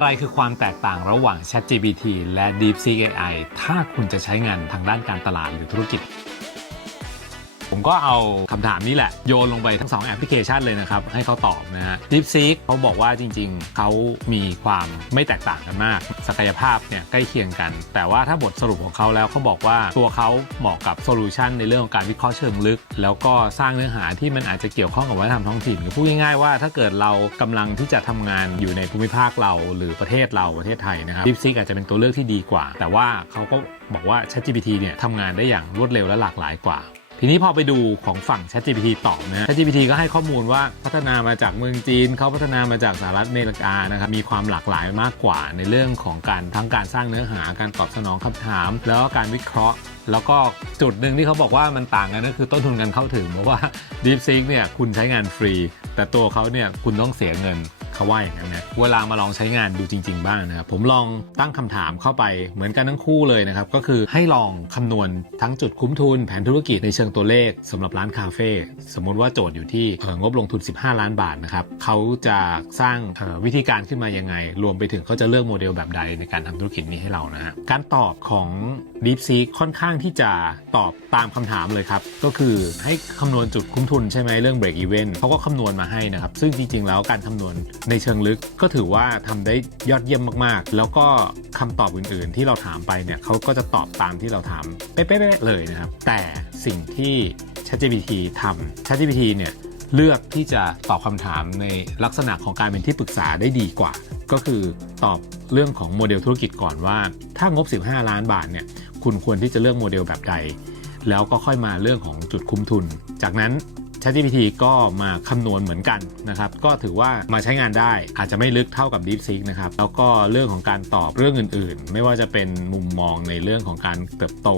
อะไรคือความแตกต่างระหว่าง ChatGPT และ DeepSeek AI ถ้าคุณจะใช้งานทางด้านการตลาดหรือธุรกิจ ผมก็เอาคำถามนี้แหละ โยนลงไปทั้ง 2 แอปพลิเคชันเลยนะครับ ให้เขาตอบนะฮะ DeepSeek เขาบอกว่าจริงๆ เขามีความไม่แตกต่างกันมาก ศักยภาพเนี่ยใกล้เคียงกัน แต่ว่าถ้าบทสรุปของเขาแล้วเขาบอกว่าตัวเขาเหมาะกับโซลูชันในเรื่องของการวิเคราะห์เชิงลึก แล้วก็สร้างเนื้อหาที่มันอาจจะเกี่ยวข้องกับวัฒนธรรมท้องถิ่นคือพูดง่ายๆว่าถ้าเกิดเรากำลังที่จะทำงานอยู่ในภูมิภาคเราหรือประเทศเราประเทศไทยนะครับ DeepSeek อาจจะเป็นตัวเลือกที่ดีกว่า แต่ว่าเขาก็บอกว่า ChatGPT เนี่ยทำงานได้อย่างรวดเร็วและหลากหลายกว่า ทีนี้พอไปดูของฝั่ง ChatGPT ตอบนะ ChatGPT ก็ให้ข้อมูลว่าพัฒนามาจากเมืองจีน เขาพัฒนามาจากสหรัฐอเมริกานะครับมีความหลากหลายมากกว่าในเรื่องของการทั้งการสร้างเนื้อหาการตอบสนองคำถาม แล้วก็การวิเคราะห์ แล้วก็จุดหนึ่งที่เขาบอกว่ามันต่างกันก็คือต้นทุนการเข้าถึงเพราะว่า DeepSeek เนี่ยคุณใช้งานฟรี แต่ตัวเขาเนี่ยคุณต้องเสียเงิน เขาว่าอย่างนั้นนะเวลามาลองใช้งานดูจริง ๆ บ้างนะครับผมลองตั้งคำถามเข้าไปเหมือนกันทั้งคู่เลยนะครับก็คือให้ลองคำนวณทั้งจุดคุ้มทุนแผนธุรกิจในเชิงตัวเลขสำหรับร้านคาเฟ่สมมุติว่าโจทย์อยู่ที่งบลงทุน 15 ล้านบาทนะครับเขาจะสร้างวิธีการขึ้นมายังไง รวมไปถึงเขาจะเลือกโมเดลแบบใดในการทำธุรกิจนี้ให้เรานะฮะการตอบของ DeepSeek ค่อนข้างที่จะตอบตามคำถามเลยครับก็คือให้คำนวณจุดคุ้มทุนใช่ไหมเรื่อง break even เขาก็คำนวณมาให้นะครับซึ่งจริงๆ แล้วการคำนวณในเชิงลึกก็ถือว่าทำได้ยอดเยี่ยมมากๆ แล้วก็คำตอบอื่นๆ ที่เราถามไปเนี่ยเขาก็จะตอบตามที่เราถามเป๊ะๆเลยนะครับ แต่สิ่งที่ ChatGPT ทำ ChatGPT เนี่ยเลือกที่จะตอบคำถามในลักษณะของการเป็นที่ปรึกษาได้ดีกว่า ก็คือตอบเรื่องของโมเดลธุรกิจก่อนว่า ถ้างบ 15 ล้านบาทเนี่ยคุณควรที่จะเลือกโมเดลแบบใด แล้วก็ค่อยมาเรื่องของจุดคุ้มทุน จากนั้น ChatGPT ก็มาคำนวณเหมือนกันนะครับก็ถือว่ามาใช้งานได้อาจจะไม่ลึกเท่ากับ DeepSeek นะครับแล้วก็เรื่องของการตอบเรื่องอื่น ๆ ไม่ว่าจะเป็นมุมมองในเรื่องของการเติบโต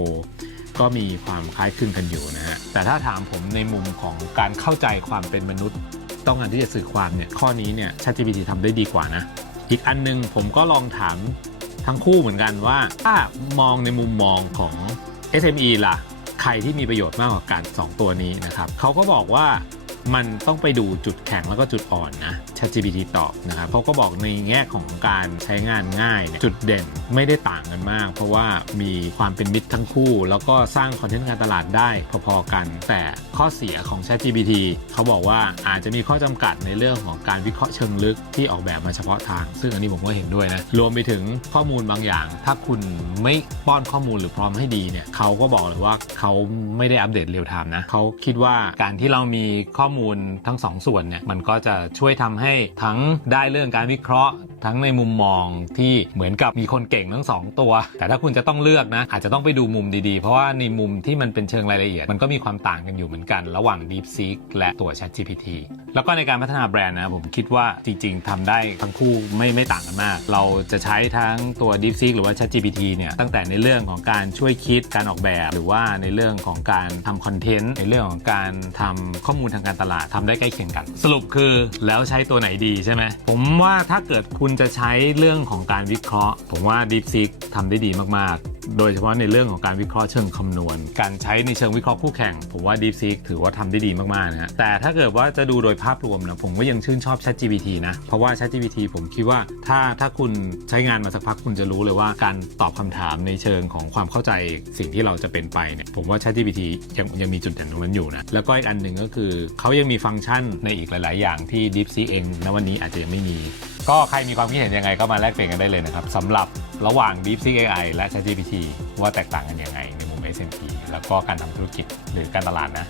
ก็มีความคล้ายคลึงกันอยู่นะฮะแต่ถ้าถามผมในมุมของการเข้าใจความเป็นมนุษย์ ต้องการที่จะสื่อความเนี่ยข้อนี้เนี่ย ChatGPT ทำได้ดีกว่านะอีกอันนึงผมก็ลองถามทั้งคู่เหมือนกันว่าถ้ามองในมุมมองของ SME ล่ะ ใครที่มีประโยชน์มากกว่ากัน 2 ตัวนี้นะครับเขาก็บอกว่า มันต้องไปดูจุดแข็งแล้วก็จุดอ่อนนะ ChatGPT ตอบนะครับเขาก็บอกในแง่ของการใช้งานง่ายเนี่ยจุดเด่นไม่ได้ต่างกันมาก เพราะว่ามีความเป็นมิตรทั้งคู่ แล้วก็สร้างคอนเทนต์การตลาดได้พอๆกัน แต่ข้อเสียของ ChatGPT เขาบอกว่าอาจจะมีข้อจำกัดในเรื่องของการวิเคราะห์เชิงลึกที่ออกแบบมาเฉพาะทาง ซึ่งอันนี้ผมก็เห็นด้วยนะ รวมไปถึงข้อมูลบางอย่าง ถ้าคุณไม่ป้อนข้อมูลหรือพร้อมให้ดีเนี่ยเขาก็บอกเลยว่าเขาไม่ได้อัปเดตเร็วทม์นะเขาคิดว่าการที่เรามีข้อมูลทั้งสองส่วนเนี่ยมันก็จะช่วยทำให้ทั้งได้เรื่องการวิเคราะห์ ทั้งในมุมมองที่เหมือนกับมีคนเก่งทั้งสองตัว แต่ถ้าคุณจะต้องเลือกนะ อาจจะต้องไปดูมุมดีๆ เพราะว่าในมุมที่มันเป็นเชิงรายละเอียด มันก็มีความต่างกันอยู่เหมือนกัน ระหว่าง DeepSeek และตัว ChatGPT แล้วก็ในการพัฒนาแบรนด์นะผมคิดว่าจริง ๆทำได้ทั้งคู่ไม่ไม่ต่างกันมาก เราจะใช้ทั้งตัว DeepSeek หรือว่า ChatGPT เนี่ยตั้งแต่ในเรื่องของการช่วยคิดการออกแบบ หรือว่าในเรื่องของการทำคอนเทนต์ในเรื่องของการทำข้อมูลทางการตลาดทำได้ใกล้เคียงกัน สรุปคือแล้วใช้ตัวไหนดีใช่ไหมผมว่าถ้าเกิดคุณจะใช้เรื่องของการวิเคราะห์ ผมว่า DeepSeek ทำได้ดีมาก โดยเฉพาะในเรื่องของการวิเคราะห์เชิงคำนวณ การใช้ในเชิงวิเคราะห์คู่แข่ง ผมว่า DeepSeek ถือว่าทำได้ดีมาก ๆ นะฮะ แต่ถ้าเกิดว่าจะดูโดยภาพรวมนะ ผมก็ยังชื่นชอบ ChatGPT นะ เพราะว่า ChatGPT ผมคิดว่าถ้าถ้าคุณใช้งานมาสักพักคุณจะรู้เลยว่าการตอบคำถามในเชิงของความเข้าใจสิ่งที่เราจะเป็นไปเนี่ยผมว่า ChatGPT ยังยังมีจุดเด่นตรงนั้นอยู่นะแล้วก็อีกอันหนึ่งก็คือเขายังมีฟังก์ชันในอีกหลาย ๆ อย่างที่ DeepSeek เองณวันนี้อาจจะยังไม่มี ก็ใครมีความคิดเห็นยังไงก็มาแลกเปลี่ยนกันได้เลยนะครับสำหรับ ระหว่าง DeepSeek AI และ ChatGPT ว่าแตกต่างกันยังไงในมุม SMP แล้วก็การทำธุรกิจหรือการตลาดนะ